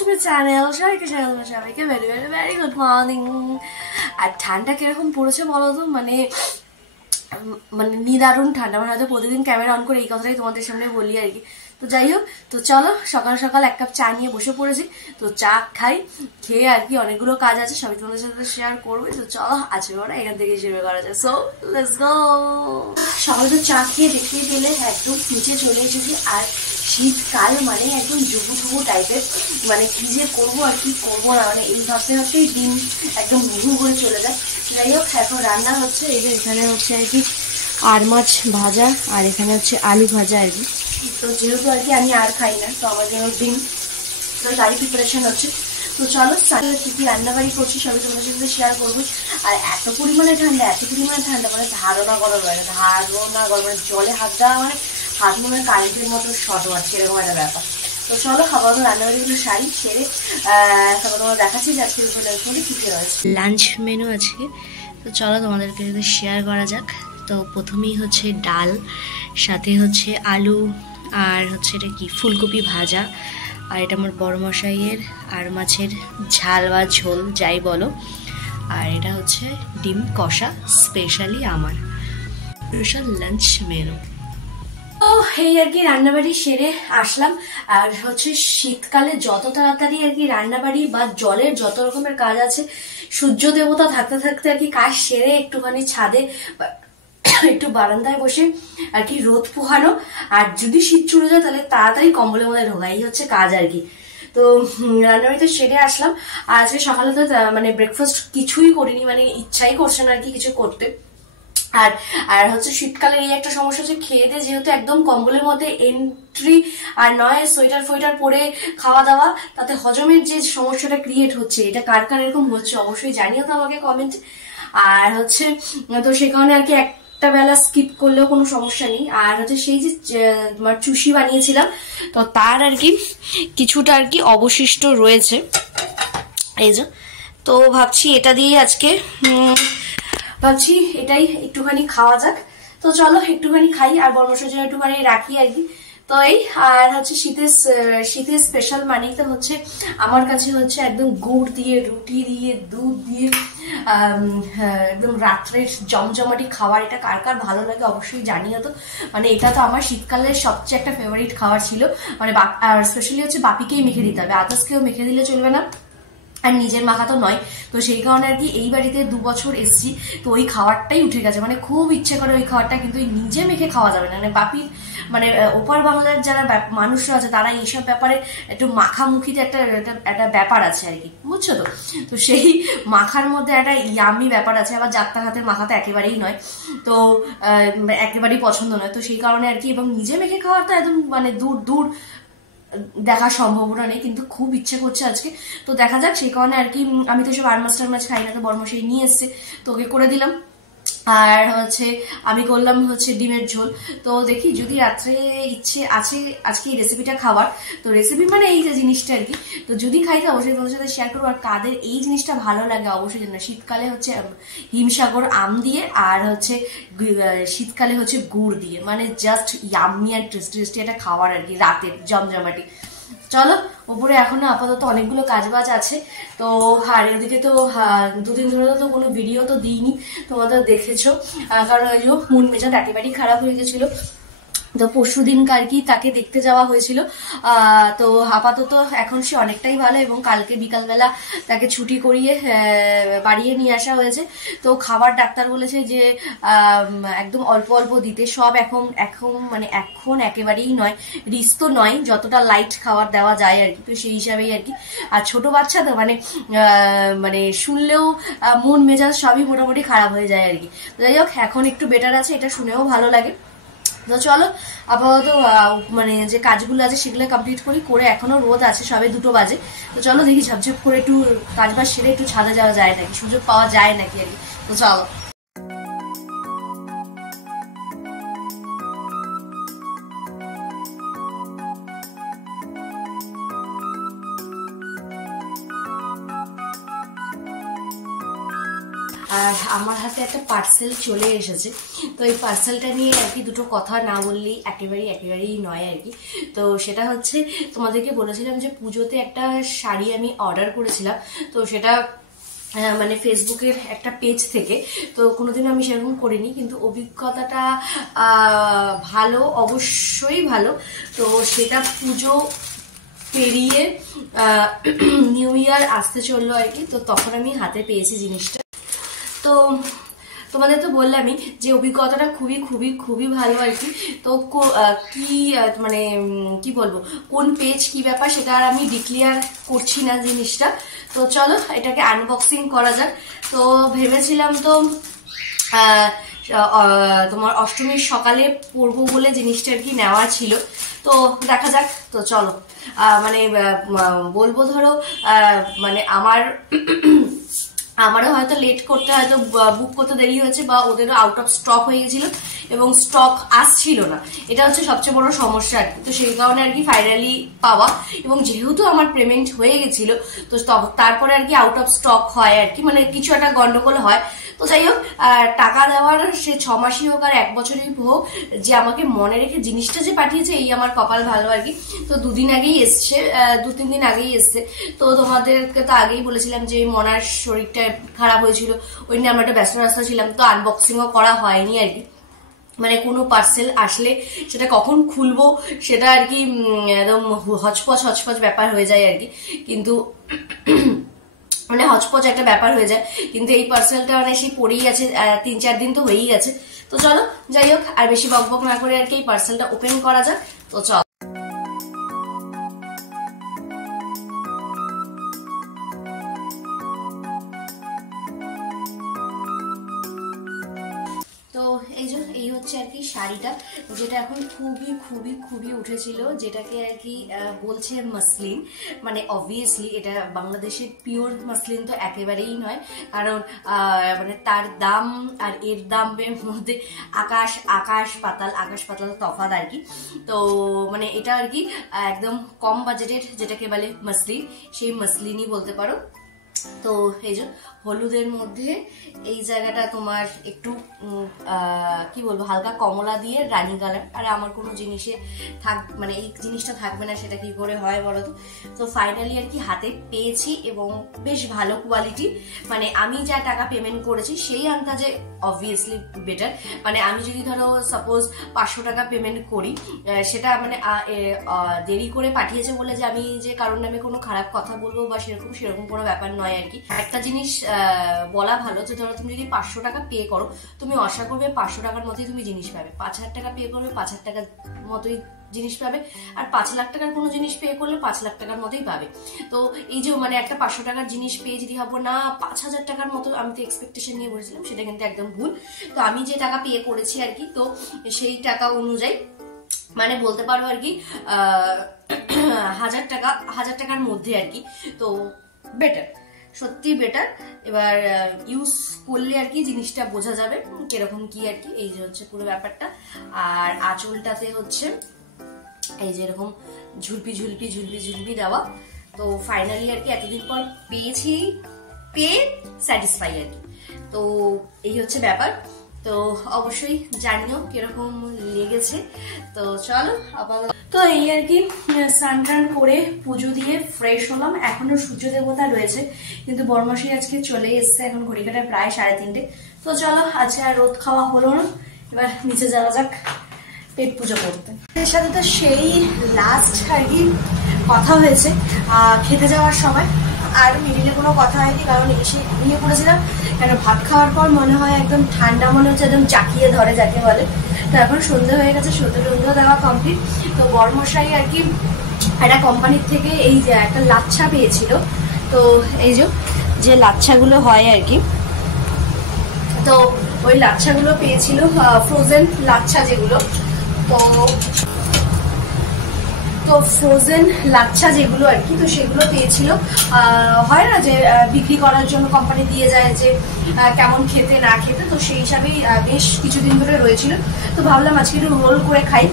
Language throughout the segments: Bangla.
Two my channel. সবাইকে very very very good morning. আর ঠান্ডা কিরকম পড়েছে বলো তো, মানে মানে নিদারুণ ঠান্ডা। মানে হয়তো প্রতিদিন ক্যামেরা অন করে এই কথাটাই তোমাদের সামনে বলি আর কি। তো যাই হোক, তো চলো সকাল সকাল এক কাপ চা নিয়ে বসে পড়েছি। তো চা খাই, খেয়ে আর কি অনেকগুলো কাজ আছে সবই তোমাদের সাথে শেয়ার করবো। তো চলো আজকে ওরা এখান থেকে শুরু করা যায়। So let's go. সকালে তো চা খেয়ে দেখিয়ে দিলে একদম নিচে চলে এসেছি। আর শীতকাল মানে একদম জুবু ঠুবু টাইপের, মানে কি যে করবো আর কি করবো না, মানে এই ভাবতে ভাবতেই দিন একদম বহু করে চলে যায়। যাই হোক, এখন রান্না হচ্ছে এই যে এখানে হচ্ছে আর কি আর মাছ ভাজা, আর এখানে হচ্ছে আলু ভাজা আর কি। তো যেহেতু আর কি আমি আর খাই না, তো আমার জন্য ডিম, তো তারই প্রিপারেশন হচ্ছে। তো চলো কি কি রান্নাবাড়ি করছি সবই তোমাদের সাথে শেয়ার করবো। আর এত পরিমাণে ঠান্ডা মানে ধারণা গরম লাগে, ধারণা গরম, মানে জলে হাত দেওয়া মানে হাত মনে হয় কারেন্টের মতো শর্ট মারছে, এরকম একটা ব্যাপার। তো চলো খাবার রান্নাবাড়িগুলো সারি সেরে তারপর তোমার দেখাচ্ছি যে আজকে কি কি হয়েছে লাঞ্চ মেনু আজকে। তো চলো তোমাদেরকে যদি শেয়ার করা যাক। তো প্রথমেই হচ্ছে ডাল, সাথে হচ্ছে আলু, আর হচ্ছে এটা কি ফুলকপি ভাজা, আর এটা আমার বড় মশাইয়ের আর মাছের ঝাল বা ঝোল যাই বলো, আর এটা হচ্ছে ডিম কষা স্পেশালি আমার স্পেশাল লাঞ্চ মেনু। তো এই আর কি রান্নাবাড়ি সেরে আসলাম। আর হচ্ছে শীতকালে যত তাড়াতাড়ি আর কি রান্নাবাড়ি বা জলের যত রকমের কাজ আছে, সূর্য দেবতা থাকতে থাকতে আর কি কাজ সেরে একটুখানি ছাদে একটু বারান্দায় বসে আর কি রোদ পোহানো, আর যদি শীত চলে যায় তাহলে তাড়াতাড়ি কম্বলের মধ্যে ঢোকা, এই হচ্ছে কাজ আর কি। তো রান্নাবাড়িতে সেরে আসলাম। আর আজকে সকালে তো মানে ব্রেকফাস্ট কিছুই করিনি, মানে ইচ্ছাই করছে না আর কি কিছু করতে। আর আর হচ্ছে শীতকালের এই একটা সমস্যা হচ্ছে, খেয়ে দিয়ে যেহেতু একদম কম্বলের মধ্যে এন্ট্রি, আর নয় সোয়েটার ফোয়েটার পরে খাওয়া দাওয়া, তাতে হজমের যে সমস্যাটা ক্রিয়েট হচ্ছে, এটা কার কার এরকম হচ্ছে অবশ্যই জানিও তো আমাকে কমেন্ট। আর হচ্ছে তো সে কারণে আর কি একটা বেলা স্কিপ করলেও কোনো সমস্যা নেই। আর হচ্ছে সেই যে তোমার চুষি বানিয়েছিলাম, তো তার আর কি কিছুটা আর কি অবশিষ্ট রয়েছে, এই যে। তো ভাবছি এটা দিয়ে আজকে ভাবছি এটাই একটুখানি খাওয়া যাক। তো চলো একটুখানি খাই, আর বর্মশের জন্য একটুখানি রাখি আর কি। তো এই আর হচ্ছে শীতের স্পেশাল মানেই তো হচ্ছে আমার কাছে হচ্ছে একদম গুড় দিয়ে, রুটি দিয়ে, দুধ দিয়ে একদম রাত্রের জমজমাটি খাবার। এটা কার কার ভালো লাগে অবশ্যই জানিও তো। মানে এটা তো আমার শীতকালের সবচেয়ে একটা ফেভারিট খাবার ছিল। মানে আর স্পেশালি হচ্ছে বাপিকেই মেখে দিতে হবে, আদার্স কেউ মেখে দিলে চলবে না, আর নিজের মাখা তো নয়। তো সেই কারণে আর কি এই বাড়িতে 2 বছর এসছি, তো ওই খাবারটাই উঠে গেছে। মানে খুব ইচ্ছে করে ওই খাবারটা, কিন্তু নিজে মেখে খাওয়া যাবে না। মানে বাপির মানে ওপার বাংলার যারা মানুষরা আছে তারা এইসব ব্যাপারে একটু মাখামুখিতে একটা ব্যাপার আছে আর কি, বুঝছো তো। তো সেই মাখার মধ্যে একটা ইয়ামি ব্যাপার আছে, আবার যাত্রা হাতের মাখা তো একেবারেই নয়, তো একেবারেই পছন্দ নয়। তো সেই কারণে আর কি, এবং নিজে মেখে খাওয়াটা একদম মানে দূর দূর দেখার সম্ভাবনা নেই, কিন্তু খুব ইচ্ছে করছে আজকে। তো দেখা যাক, সেই কারণে আর কি আমি তো সব আর মাছ খাই না, তো বর্মশাই নিয়ে এসছে, তো ওকে করে দিলাম। আর হচ্ছে আমি করলাম হচ্ছে ডিমের ঝোল। তো দেখি যদি রাত্রে ইচ্ছে আছে আজকে এই রেসিপিটা খাবার, তো রেসিপি মানে এই যে জিনিসটা আর কি, তো যদি খাই তো অবশ্যই তোমাদের সাথে শেয়ার করবো। আর কাদের এই জিনিসটা ভালো লাগে অবশ্যই জানো। শীতকালে হচ্ছে হিমসাগর আম দিয়ে, আর হচ্ছে শীতকালে হচ্ছে গুড় দিয়ে, মানে জাস্ট ইয়াম্মি আর টেস্টি টেস্টি একটা খাবার আর কি, রাতের জমজমাটি। চলো ওপরে এখনো আপাতত অনেকগুলো কাজ বাজ আছে। তো আর এদিকে তো 2 দিন ধরে তো কোনো ভিডিও তো দিইনি, তোমাদের দেখেছো, কারণ ওই যে মন মেজাজ একেবারেই খারাপ হয়ে গেছিল। তো পরশু দিন আর কি তাকে দেখতে যাওয়া হয়েছিল। তো আপাতত এখন সে অনেকটাই ভালো, এবং কালকে বিকালবেলা তাকে ছুটি করিয়ে বাড়িয়ে নিয়ে আসা হয়েছে। তো খাবার ডাক্তার বলেছে যে একদম অল্প অল্প দিতে, সব এখন এখন মানে এখন একেবারেই নয়, রিস্ক তো নয়, যতটা লাইট খাবার দেওয়া যায় আর কি। তো সেই হিসাবেই আর কি। আর ছোট বাচ্চা তো মানে মানে শুনলেও মন মেজাজ সবই মোটামুটি খারাপ হয়ে যায় আর কি। যাই হোক, এখন একটু বেটার আছে, এটা শুনেও ভালো লাগে। তো চলো আপাতত মানে যে কাজগুলো আছে সেগুলো কমপ্লিট করে এখনো রোদ আছে, সবে 2টো বাজে। তো চলো দেখি ঝপঝপ করে একটু কাজ বাজ সেরে একটু ছাদে যাওয়া যায় নাকি, সুযোগ পাওয়া যায় নাকি আর কি। তো চলো। আর আমার হাতে একটা পার্সেল চলে এসেছে। তো এই পার্সেলটা নিয়ে আর কি দুটো কথা না বললেই একেবারেই নয় আর কি। তো সেটা হচ্ছে, তোমাদেরকে বলেছিলাম যে পুজোতে একটা শাড়ি আমি অর্ডার করেছিলাম, তো সেটা মানে ফেসবুকের একটা পেজ থেকে। তো কোনোদিন আমি সেরকম করিনি, কিন্তু অভিজ্ঞতাটা ভালো, অবশ্যই ভালো। তো সেটা পুজো পেরিয়ে নিউ ইয়ার আসতে চললো আর কি, তো তখন আমি হাতে পেয়েছি জিনিসটা। তো তোমাদের তো বললামই যে অভিজ্ঞতাটা খুবই ভালো আর কি। তো কি মানে কি বলবো, কোন পেজ কি ব্যাপার সেটা আর আমি ডিক্লেয়ার করছি না জিনিসটা। তো চলো এটাকে আনবক্সিং করা যাক। তো ভেবেছিলাম তো তোমার অষ্টমীর সকালে পরবো বলে জিনিসটা আর কি নেওয়া ছিল, তো দেখা যাক। তো চলো মানে বলবো ধরো মানে আমারও হয়তো লেট করতে, হয়তো বুক করতে দেরি হয়েছে, বা ওদেরও আউট অফ স্টক হয়ে গেছিল এবং স্টক আসছিল না, এটা হচ্ছে সবচেয়ে বড় সমস্যা আর কি। তো সেই কারণে আর কি ফাইনালি পাওয়া, এবং যেহেতু আমার পেমেন্ট হয়ে গেছিল তো তারপরে আর কি আউট অফ স্টক হয় আর কি, মানে কিছু একটা গন্ডগোল হয়। তো যাই হোক, টাকা দেওয়ার সে 6 মাসই হোক আর 1 বছরই হোক, যে আমাকে মনে রেখে জিনিসটা যে পাঠিয়েছে, এই আমার কপাল ভালো আর কি। তো 2 দিন আগেই এসছে, 2-3 দিন আগেই এসছে। তো তোমাদেরকে তো আগেই বলেছিলাম যে মনার শরীরটা খারাপ হয়েছিল, ওই নিয়ে আমরা একটা ব্যস্ত ছিলাম, তো আনবক্সিংও করা হয়নি আর কি। মানে কোনো পার্সেল আসলে সেটা কখন খুলবো সেটা আর কি একদম হচপচ ব্যাপার হয়ে যায় আর কি। কিন্তু মানে হচপচ একটা ব্যাপার হয়ে যায়। কিন্তু এই পার্সেলটা মানে সেই পড়েই আছে, 3-4 দিন তো হয়েই গেছে। তো চলো যাই হোক, আর বেশি বকবক না করে আর কি এই পার্সেলটা ওপেন করা যাক। তো চলো। তো এই হচ্ছে আর কি শাড়িটা, যেটা এখন খুবই উঠেছিল, যেটাকে আর কি বলছে মাসলিন। মানে অবভিয়াসলি এটা বাংলাদেশের পিওর মাসলিন তো একেবারেই নয়, কারণ মানে তার দাম আর এর দামের মধ্যে আকাশ পাতাল তফাৎ আর কি। তো মানে এটা আর কি একদম কম বাজেটের, যেটাকে বলে মাসলিন, সেই মাসলিনই বলতে পারো। তো এই যে হলুদের মধ্যে এই জায়গাটা তোমার একটু কি বলবো, হালকা কমলা দিয়ে রানী কালার। আর আমার কোনো জিনিসে মানে এই জিনিসটা থাকবে না, সেটা কি করে হয় বলো তো। তো ফাইনালি আর কি হাতে পেয়েছি, এবং বেশ ভালো কোয়ালিটি। মানে আমি যা টাকা পেমেন্ট করেছি সেই আন্দাজে অবভিয়াসলি বেটার। মানে আমি যদি ধরো সাপোজ 500 টাকা পেমেন্ট করি, সেটা মানে দেরি করে পাঠিয়েছে বলে যে আমি যে কারোর নামে কোনো খারাপ কথা বলবো বা সেরকম কোনো ব্যাপার নয় আর কি। একটা জিনিস বলা ভালো, যে ধরো তুমি যদি 500 টাকা পে করো, তুমি আশা করবে 500 টাকার মতোই তুমি জিনিস পাবে। 5000 টাকা পে করবে, 5000 টাকার মতোই জিনিস পাবে। আর 5 লাখ টাকার কোনো জিনিস পে করলে 5 লাখ টাকার মতোই পাবে। তো এই যে মানে একটা 500 টাকার জিনিস পেয়ে যদি ভাবো না 5000 টাকার মতো আমি তো এক্সপেকটেশন নিয়ে বলেছিলাম, সেটা কিন্তু একদম ভুল। তো আমি যে টাকা পে করেছি আর কি, তো সেই টাকা অনুযায়ী মানে বলতে পারো আর কি 1000 টাকার মধ্যে আর কি। তো বেটার, সত্যি বেটার। এবার ইউজ করলে আর কি জিনিসটা বোঝা যাবে কিরকম কি আর কি। এই যে হচ্ছে পুরো ব্যাপারটা। আর আঁচলটাতে হচ্ছে এই যে এরকম ঝুলপি দেওয়া। তো ফাইনালি আর কি এতদিন পর পেয়ে স্যাটিসফাই আর কি। তো এই হচ্ছে ব্যাপার। তো অবশ্যই জানিও কিরকম লেগেছে। তো চলো আবার। তো এই আর কি স্নান করে পুজো দিয়ে ফ্রেশ হলাম। এখনো সূর্য দেবতা রয়েছে, কিন্তু বড়মাসি আজকে চলে এসছে, এখন ঘড়ি কাটায় প্রায় 3:30। তো চলো আজকে আর রোদ খাওয়া হলো না, এবার নিচে যাওয়া যাক পেট পুজো করতে। এর সাথে তো সেই লাস্ট আর কি কথা হয়েছে খেতে যাওয়ার সময়, আর মিডিলে কোনো কথা হয়নি, কারণ এসে ঘুমিয়ে পড়েছিলাম। কেন ভাত খাওয়ার পর মনে হয় একদম ঠান্ডা, মনে হচ্ছে একদম চাকিয়ে ধরে যাকে বলে। তো এখন সন্ধ্যা হয়ে গেছে, সন্ধ্যা দেওয়া কমপ্লিট। তো বড়মশাই আর কি একটা কোম্পানির থেকে এই যে একটা লাচ্ছা পেয়েছিল। তো এই যে লাচ্ছাগুলো হয় আর কি, তো ওই লাচ্ছাগুলো পেয়েছিল, ফ্রোজেন লাচ্ছা যেগুলো। তো ফ্রোজেন লাচ্ছা যেগুলো আর কি, তো সেগুলো পেয়েছিল। হয় না যে বিক্রি করার জন্য কোম্পানি দিয়ে যায় যে কেমন খেতে না খেতে, তো সেই হিসাবেই বেশ কিছুদিন ধরে রয়েছিল। তো ভাবলাম আজকে একটু রোল করে খাই।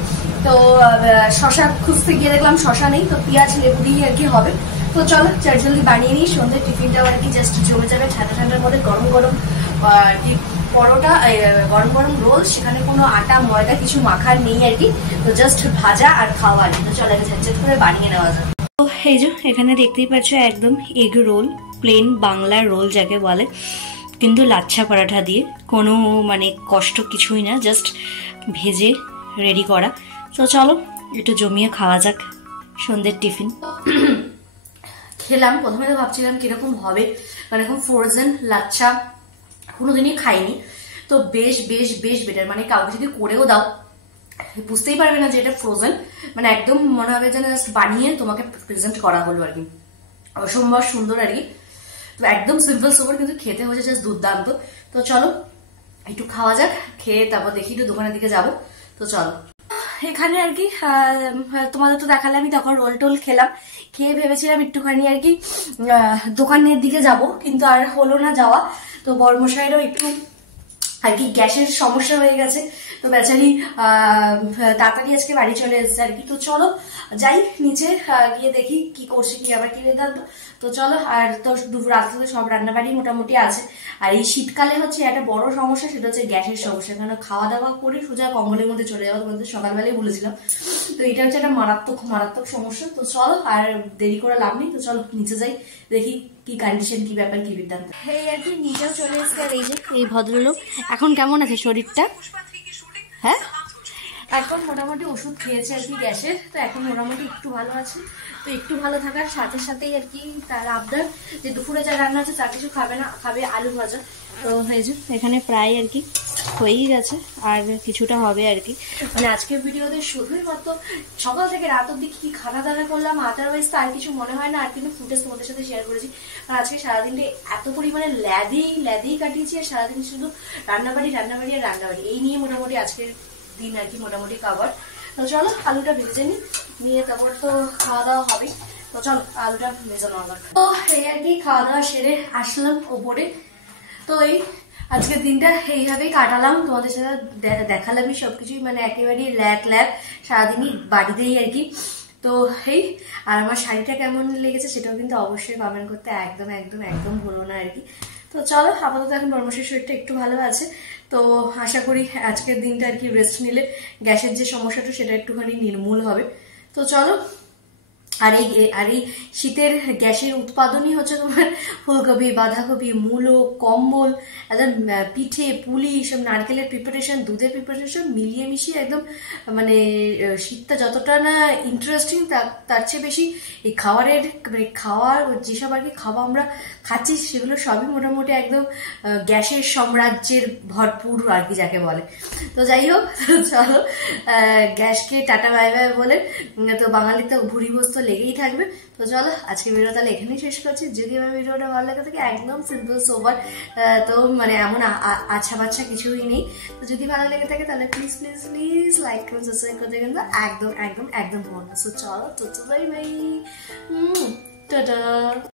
তো শশা খুঁজতে গিয়ে দেখলাম শশা নেই, তো পেঁয়াজ লেবু দিয়ে আর কি হবে। তো চলো জলদি বানিয়ে নিই, সন্ধ্যের টিফিনটাও আর কি জাস্ট জমে যাবে ঠান্ডার মধ্যে। গরম আর কি পরোটা, গরম গরম রোল, সেখানে কোনো আটা ময়দা কিছু মাখার নেই আর কি, তো জাস্ট ভাজা আর খাওয়া আর কি। তো চলো ঝটঝট করে বানিয়ে নেওয়া যায়। তো এই যে এখানে দেখতেই পাচ্ছ একদম এগ রোল, প্লেন বাংলার রোল যাকে বলে, কিন্তু লাচ্ছা পরাঠা দিয়ে, কোনো মানে কষ্ট কিছুই না, জাস্ট ভেজে রেডি করা। তো চলো একটু জমিয়ে খাওয়া যাক সন্ধ্যের টিফিন। খেলাম, প্রথমে তো ভাবছিলাম কিরকম হবে, মানে এখন ফ্রোজেন লাচ্ছা কোনোদিনই খাইনি, তো বেশ বেশ বেশ বেটার। মানে কাউকে যদি করেও দাও বুঝতেই পারবে না যে এটা ফ্রোজেন, মানে একদম মনে হবে যেন জাস্ট বানিয়ে তোমাকে প্রেজেন্ট করা হলো আর কি, অসম্ভব সুন্দর আর কি। তো একদম সিম্পল সোবার, কিন্তু খেতে হয়েছে জাস্ট দুর্দান্ত। তো চলো একটু খাওয়া যাক, খেয়ে তারপর দেখি একটু দোকানের দিকে যাব। তো চলো এখানে আর কি তোমাদের তো দেখালে আমি তখন রোল টোল খেলাম, খেয়ে ভেবেছিলাম একটুখানি আর কি দোকানের দিকে যাব, কিন্তু আর হলো না যাওয়া। তো বড়মশাইয়েরও একটু আর কি গ্যাসের সমস্যা হয়ে গেছে, তো বেচারি তাড়াতাড়ি আজকে বাড়ি চলে এসেছে আর কি। তো চলো যাই নিচে গিয়ে দেখি কি করছে, কি আবার কি বেদান্ত। তো চলো, আর তো দুপুর রাত্রে তো সব রান্নাবাড়ি মোটামুটি আছে। আর এই শীতকালে হচ্ছে একটা বড় সমস্যা, সেটা হচ্ছে গ্যাসের সমস্যা, কারণ খাওয়া দাওয়া করে সোজা কম্বলের মধ্যে চলে যাওয়া, তোমাদের সকালবেলায় বলেছিলাম। তো এটা হচ্ছে একটা মারাত্মক মারাত্মক সমস্যা। তো চলো আর দেরি করে লাভ নেই, তো চলো নিচে যাই, দেখি কি কন্ডিশন, কি ব্যাপার, কি বিদ্যান্ত। এই আর কি নিচেও চলে এসছে। আর এই যে এই ভদ্রলোক এখন কেমন আছে শরীরটা? হ্যাঁ এখন মোটামুটি ওষুধ খেয়েছে আর কি গ্যাসের, তো এখন মোটামুটি একটু ভালো আছে। তো একটু ভালো থাকার সাথে সাথেই আর কি তার আবদার যে দুপুরে যা রান্না আছে তার কিছু খাবে না, খাবে আলু ভাজা। তো হয়েছে এখানে প্রায় আর কি হয়েই গেছে, আর কিছুটা হবে আর কি। মানে আজকের ভিডিওতে শুধুই মাত্র সকাল থেকে রাত অব্দি কি খানা দানা করলাম, আদারওয়াইজ তো আর কিছু মনে হয় না। আর কিন্তু ফুটেজ তোমাদের সাথে শেয়ার করেছি, কারণ আজকে সারাদিনটা এত পরিমাণে ল্যাদেই কাটিয়েছি, আর সারাদিন শুধু রান্নাবাড়ি রান্নাবাড়ি আর রান্নাবাড়ি, এই নিয়ে মোটামুটি আজকের দিন আর কি মোটামুটি কাভার। তো চলো আলুটা ভেজে নিয়ে তারপর তো খাওয়া দাওয়া হবে। তো চলো আলুটা ভেজে নেওয়া যাক। তো এই আর কি খাওয়া দাওয়া সেরে আসলাম ওপরে। তো এই আজকের দিনটা এইভাবেই কাটালাম, তোমাদের সাথে দেখালামই সবকিছুই, মানে একেবারেই ল্যাক সারাদিনই বাড়িতেই আর কি। তো এই আর আমার শাড়িটা কেমন লেগেছে সেটাও কিন্তু অবশ্যই কমেন্ট করতে একদম একদম একদম ভুলো না আর কি। তো চলো আপাতত এখন বর্মশের শরীরটা একটু ভালো আছে, তো আশা করি আজকের দিনটা আর কি রেস্ট নিলে গ্যাসের যে সমস্যাটা সেটা একটুখানি নির্মূল হবে। তো চলো, আর এই শীতের গ্যাসের উৎপাদনই হচ্ছে তোমার ফুলকপি, বাঁধাকপি, মূলো, কম্বল, একদম পিঠে পুলি, সব নারকেলের প্রিপারেশন, দুধের প্রিপারেশন মিলিয়ে মিশিয়ে একদম, মানে শীতটা যতটা না ইন্টারেস্টিং তার চেয়ে বেশি এই খাবারের, মানে খাওয়ার যেসব আর কি খাওয়া আমরা খাচ্ছি সেগুলো সবই মোটামুটি একদম গ্যাসের সাম্রাজ্যের ভরপুর আর কি যাকে বলে। তো যাই হোক চলো গ্যাসকে টাটা বাই বাই বলে, তো বাঙালির তো ভুড়ি বস্তু লেগেই থাকবে। তো চলো আজকে ভিডিও তাহলে এখানেই শেষ করছি। যদি আমার ভিডিওটা ভালো লাগে থাকে একদম সিম্পল সোবার, তো মানে এমন আচ্ছা বাচ্চা কিছুই নেই। তো যদি ভালো লেগে থাকে তাহলে প্লিজ প্লিজ প্লিজ লাইক করুন, সাবস্ক্রাইব করতে কিন্তু একদম একদম একদম ভুলবেন না। সো চলো তো বাই বাই, টাটা।